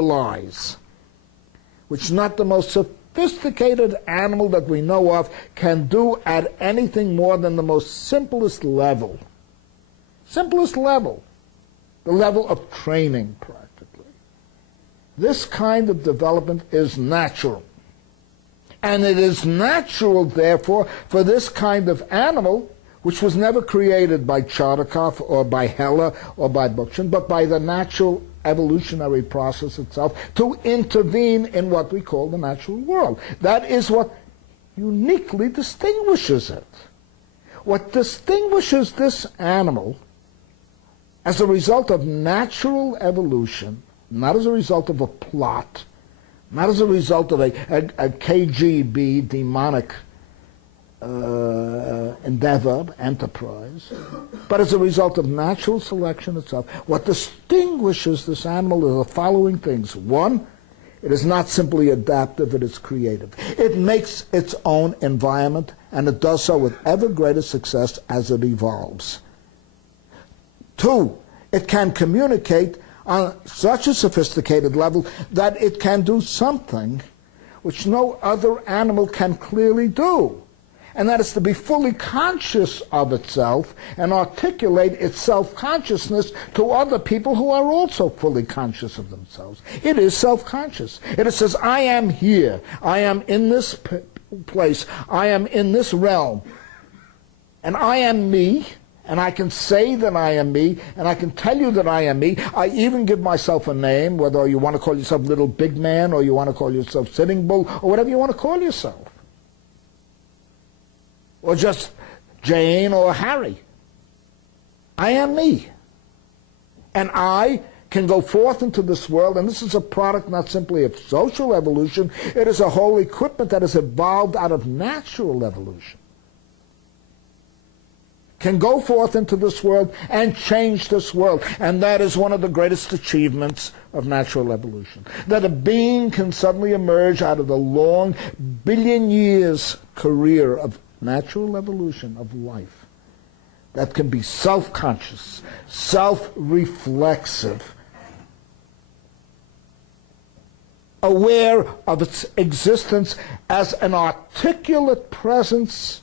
lies, which not the most sophisticated animal that we know of can do at anything more than the most simplest level. Simplest level. The level of training, practically. This kind of development is natural. And it is natural, therefore, for this kind of animal, which was never created by Chodakov or by Heller or by Bookchin, but by the natural evolutionary process itself, to intervene in what we call the natural world. That is what uniquely distinguishes it. What distinguishes this animal as a result of natural evolution, not as a result of a plot, not as a result of a KGB demonic endeavor, enterprise, but as a result of natural selection itself. What distinguishes this animal are the following things. One, it is not simply adaptive, it is creative. It makes its own environment, and it does so with ever greater success as it evolves. Two, it can communicate on such a sophisticated level that it can do something which no other animal can clearly do. And that is to be fully conscious of itself and articulate its self-consciousness to other people who are also fully conscious of themselves. It is self-conscious. It says, I am here. I am in this place. I am in this realm. And I am me. And I can say that I am me, and I can tell you that I am me. I even give myself a name, whether you want to call yourself Little Big Man, or you want to call yourself Sitting Bull, or whatever you want to call yourself. Or just Jane or Harry. I am me. And I can go forth into this world, and this is a product not simply of social evolution, it is a whole equipment that has evolved out of natural evolution. Can go forth into this world and change this world. And that is one of the greatest achievements of natural evolution. That a being can suddenly emerge out of the long billion years career of natural evolution of life that can be self-conscious, self-reflexive, aware of its existence as an articulate presence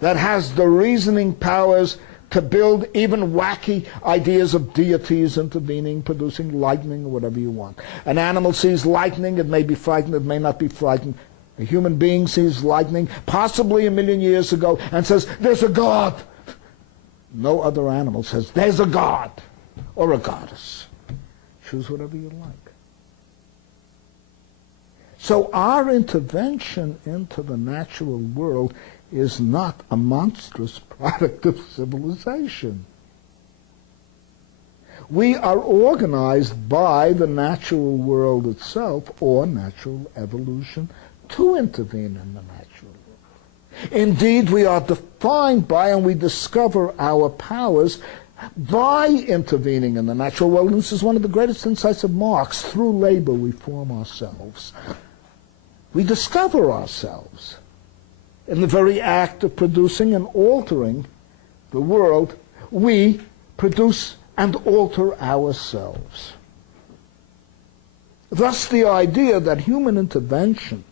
that has the reasoning powers to build even wacky ideas of deities intervening, producing lightning, or whatever you want. An animal sees lightning, it may be frightened, it may not be frightened. A human being sees lightning, possibly a million years ago, and says, there's a God. No other animal says, there's a God or a goddess. Choose whatever you like. So our intervention into the natural world is not a monstrous product of civilization. We are organized by the natural world itself, or natural evolution, to intervene in the natural world. Indeed, we are defined by, and we discover our powers by intervening in the natural world. And this is one of the greatest insights of Marx. Through labor, we form ourselves. We discover ourselves in the very act of producing and altering the world. We produce and alter ourselves. Thus the idea that human intervention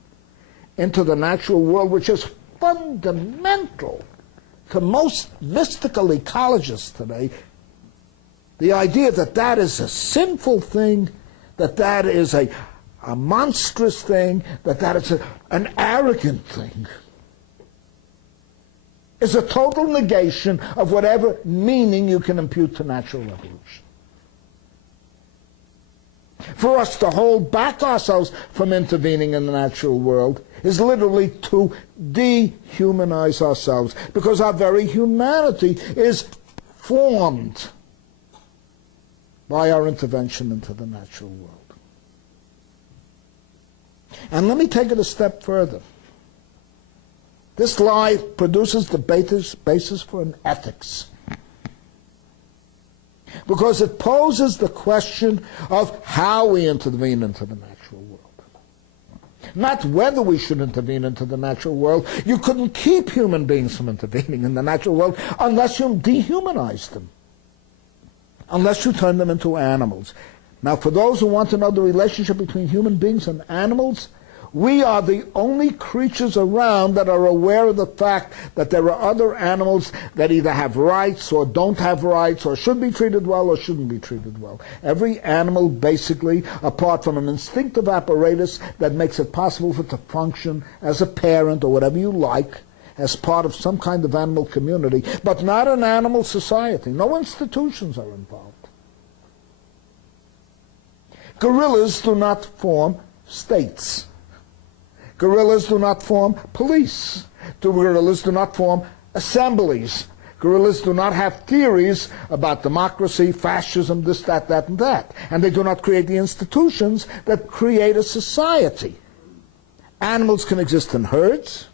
into the natural world, which is fundamental to most mystical ecologists today, the idea that that is a sinful thing, that that is a monstrous thing, that that is an arrogant thing, is a total negation of whatever meaning you can impute to natural evolution. For us to hold back ourselves from intervening in the natural world is literally to dehumanize ourselves, because our very humanity is formed by our intervention into the natural world. And let me take it a step further. This lie produces the basis for an ethics, because it poses the question of how we intervene into the natural world. Not whether we should intervene into the natural world. You couldn't keep human beings from intervening in the natural world unless you dehumanized them, unless you turn them into animals. Now, for those who want to know the relationship between human beings and animals, we are the only creatures around that are aware of the fact that there are other animals that either have rights or don't have rights or should be treated well or shouldn't be treated well. Every animal, basically, apart from an instinctive apparatus that makes it possible for it to function as a parent or whatever you like, as part of some kind of animal community, but not an animal society. No institutions are involved. Gorillas do not form states. Gorillas do not form police. Gorillas do not form assemblies. Gorillas do not have theories about democracy, fascism, this, that, and that. And they do not create the institutions that create a society. Animals can exist in herds.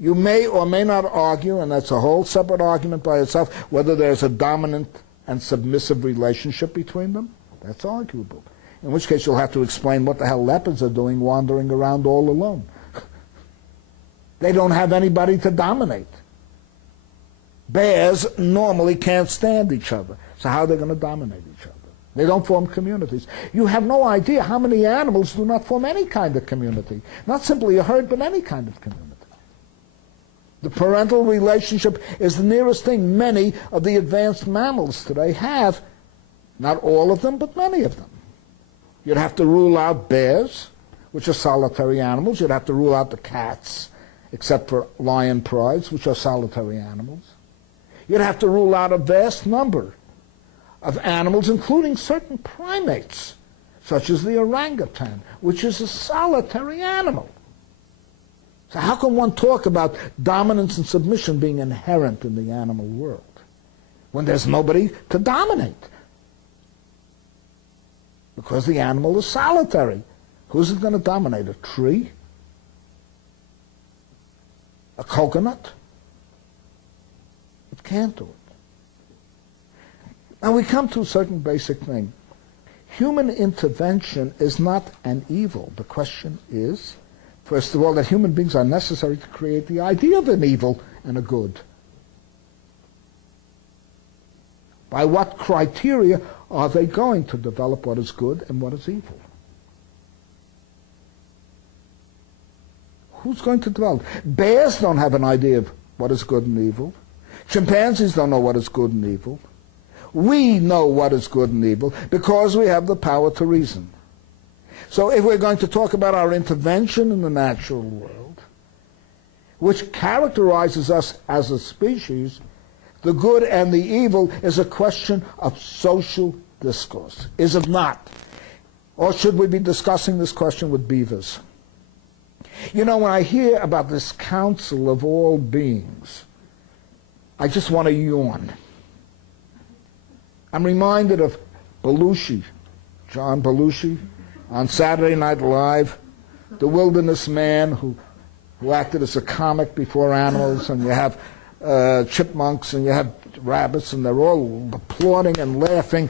You may or may not argue, and that's a whole separate argument by itself, whether there's a dominant and submissive relationship between them. That's arguable. In which case you'll have to explain what the hell leopards are doing wandering around all alone. They don't have anybody to dominate. Bears normally can't stand each other. So how are they going to dominate each other? They don't form communities. You have no idea how many animals do not form any kind of community. Not simply a herd, but any kind of community. The parental relationship is the nearest thing many of the advanced mammals today have. Not all of them, but many of them. You'd have to rule out bears, which are solitary animals. You'd have to rule out the cats, except for lion prides, which are solitary animals. You'd have to rule out a vast number of animals, including certain primates, such as the orangutan, which is a solitary animal. So how can one talk about dominance and submission being inherent in the animal world when there's nobody to dominate? Because the animal is solitary. Who's it going to dominate? A tree? A coconut? It can't do it. Now we come to a certain basic thing. Human intervention is not an evil. The question is, first of all, that human beings are necessary to create the idea of an evil and a good. By what criteria are they going to develop what is good and what is evil? Who's going to develop? Bears don't have an idea of what is good and evil. Chimpanzees don't know what is good and evil. We know what is good and evil because we have the power to reason. So if we're going to talk about our intervention in the natural world, which characterizes us as a species, the good and the evil is a question of social discourse, is it not? Or should we be discussing this question with beavers? You know, when I hear about this council of all beings, I just want to yawn. I'm reminded of Belushi, John Belushi, on Saturday Night Live, the wilderness man who acted as a comic before animals, and you have chipmunks and you have rabbits, and they're all applauding and laughing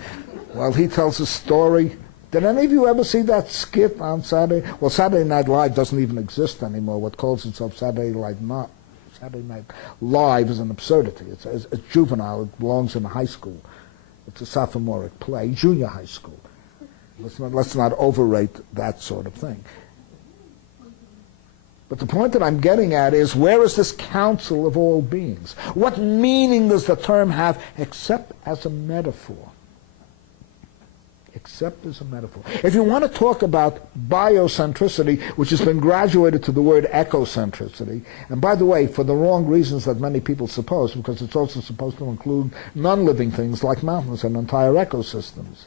while he tells a story. Did any of you ever see that skit on Saturday? Well, Saturday Night Live doesn't even exist anymore. What calls itself Saturday Night Live is an absurdity. It's juvenile. It belongs in high school. It's a sophomoric play, junior high school. Let's not overrate that sort of thing. But the point that I'm getting at is, where is this council of all beings? What meaning does the term have except as a metaphor? Except as a metaphor. If you want to talk about biocentricity, which has been graduated to the word ecocentricity, and by the way, for the wrong reasons that many people suppose, because it's also supposed to include non-living things like mountains and entire ecosystems.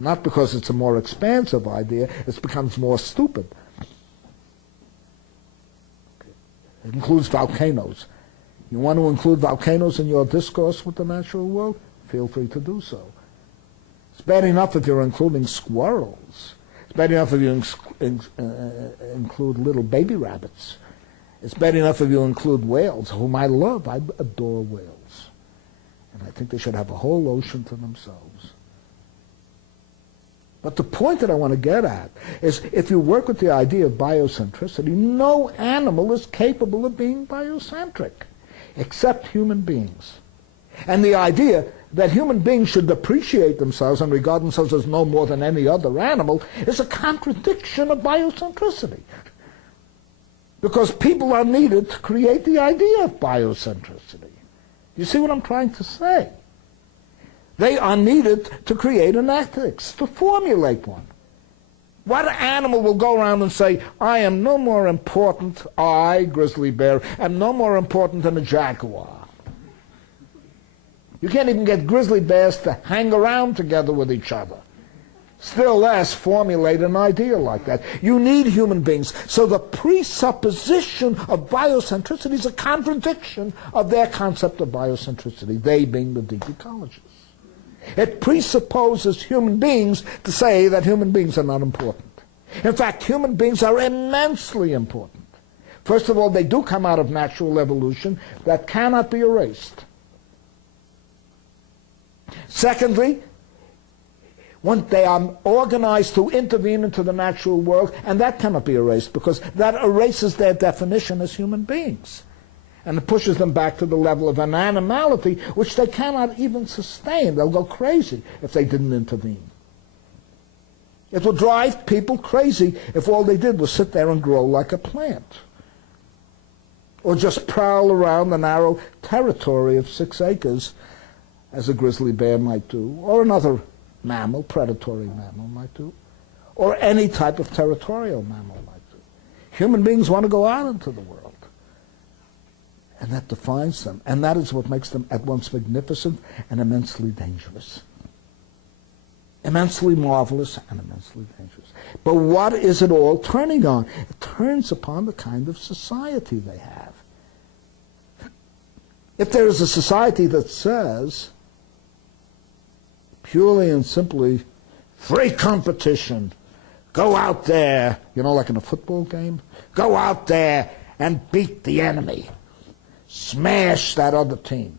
Not because it's a more expansive idea, it becomes more stupid. It includes volcanoes. You want to include volcanoes in your discourse with the natural world? Feel free to do so. It's bad enough if you're including squirrels. It's bad enough if you include little baby rabbits. It's bad enough if you include whales, whom I love. I adore whales. And I think they should have a whole ocean to themselves. But the point that I want to get at is, if you work with the idea of biocentricity, no animal is capable of being biocentric, except human beings. And the idea that human beings should depreciate themselves and regard themselves as no more than any other animal is a contradiction of biocentricity. Because people are needed to create the idea of biocentricity. You see what I'm trying to say? They are needed to create an ethics, to formulate one. What animal will go around and say, I am no more important, I, grizzly bear, am no more important than a jaguar? You can't even get grizzly bears to hang around together with each other. Still less formulate an idea like that. You need human beings. So the presupposition of biocentricity is a contradiction of their concept of biocentricity, they being the deep ecologists. It presupposes human beings to say that human beings are not important. In fact, human beings are immensely important. First of all, they do come out of natural evolution that cannot be erased. Secondly, when they are organized to intervene into the natural world, and that cannot be erased because that erases their definition as human beings. And it pushes them back to the level of an animality which they cannot even sustain. They'll go crazy if they didn't intervene. It would drive people crazy if all they did was sit there and grow like a plant. Or just prowl around the narrow territory of 6 acres as a grizzly bear might do, or another mammal, predatory mammal might do, or any type of territorial mammal might do. Human beings want to go out into the world. And that defines them. And that is what makes them at once magnificent and immensely dangerous. Immensely marvelous and immensely dangerous. But what is it all turning on? It turns upon the kind of society they have. If there is a society that says, purely and simply, free competition, go out there, like in a football game, go out there and beat the enemy. Smash that other team.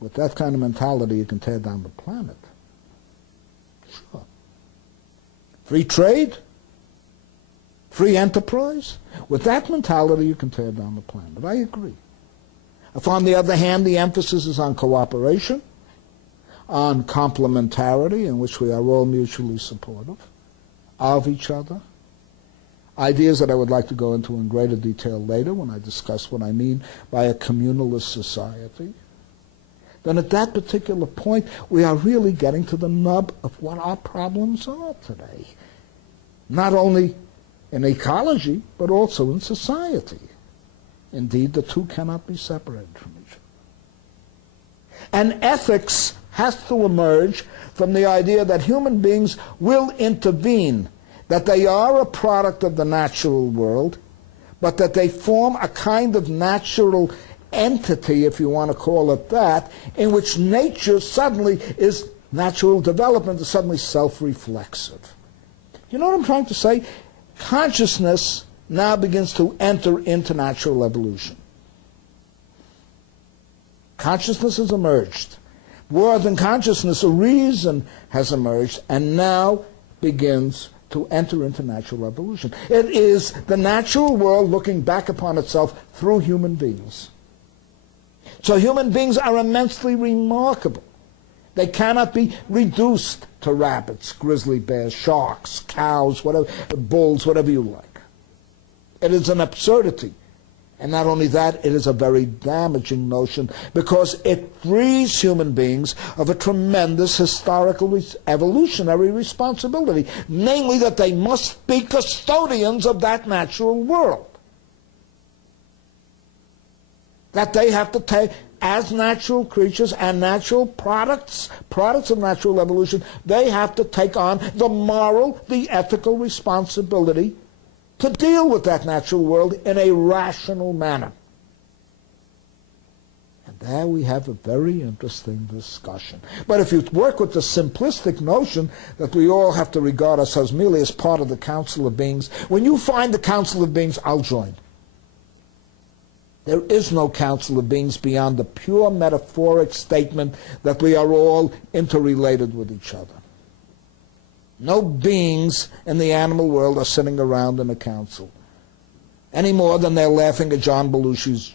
With that kind of mentality, you can tear down the planet. Sure. Free trade? Free enterprise? With that mentality, you can tear down the planet. I agree. If, on the other hand, the emphasis is on cooperation, on complementarity, in which we are all mutually supportive of each other, ideas that I would like to go into in greater detail later when I discuss what I mean by a communalist society, then at that particular point we are really getting to the nub of what our problems are today. Not only in ecology, but also in society. Indeed, the two cannot be separated from each other. And ethics has to emerge from the idea that human beings will intervene, that they are a product of the natural world, but that they form a kind of natural entity, if you want to call it that, in which nature suddenly is, natural development is suddenly self-reflexive. You know what I'm trying to say? Consciousness now begins to enter into natural evolution. Consciousness has emerged. More than consciousness, a reason has emerged, and now begins to enter into natural evolution. It is the natural world looking back upon itself through human beings. So human beings are immensely remarkable. They cannot be reduced to rabbits, grizzly bears, sharks, cows, whatever, bulls, whatever you like. It is an absurdity. And not only that, it is a very damaging notion because it frees human beings of a tremendous historical evolutionary responsibility, namely that they must be custodians of that natural world. That they have to take, as natural creatures and natural products of natural evolution, they have to take on the moral, the ethical responsibility to deal with that natural world in a rational manner. And there we have a very interesting discussion. But if you work with the simplistic notion that we all have to regard ourselves merely as part of the Council of Beings, when you find the Council of Beings, I'll join. There is no Council of Beings beyond the pure metaphoric statement that we are all interrelated with each other. No beings in the animal world are sitting around in a council, any more than they're laughing at John Belushi's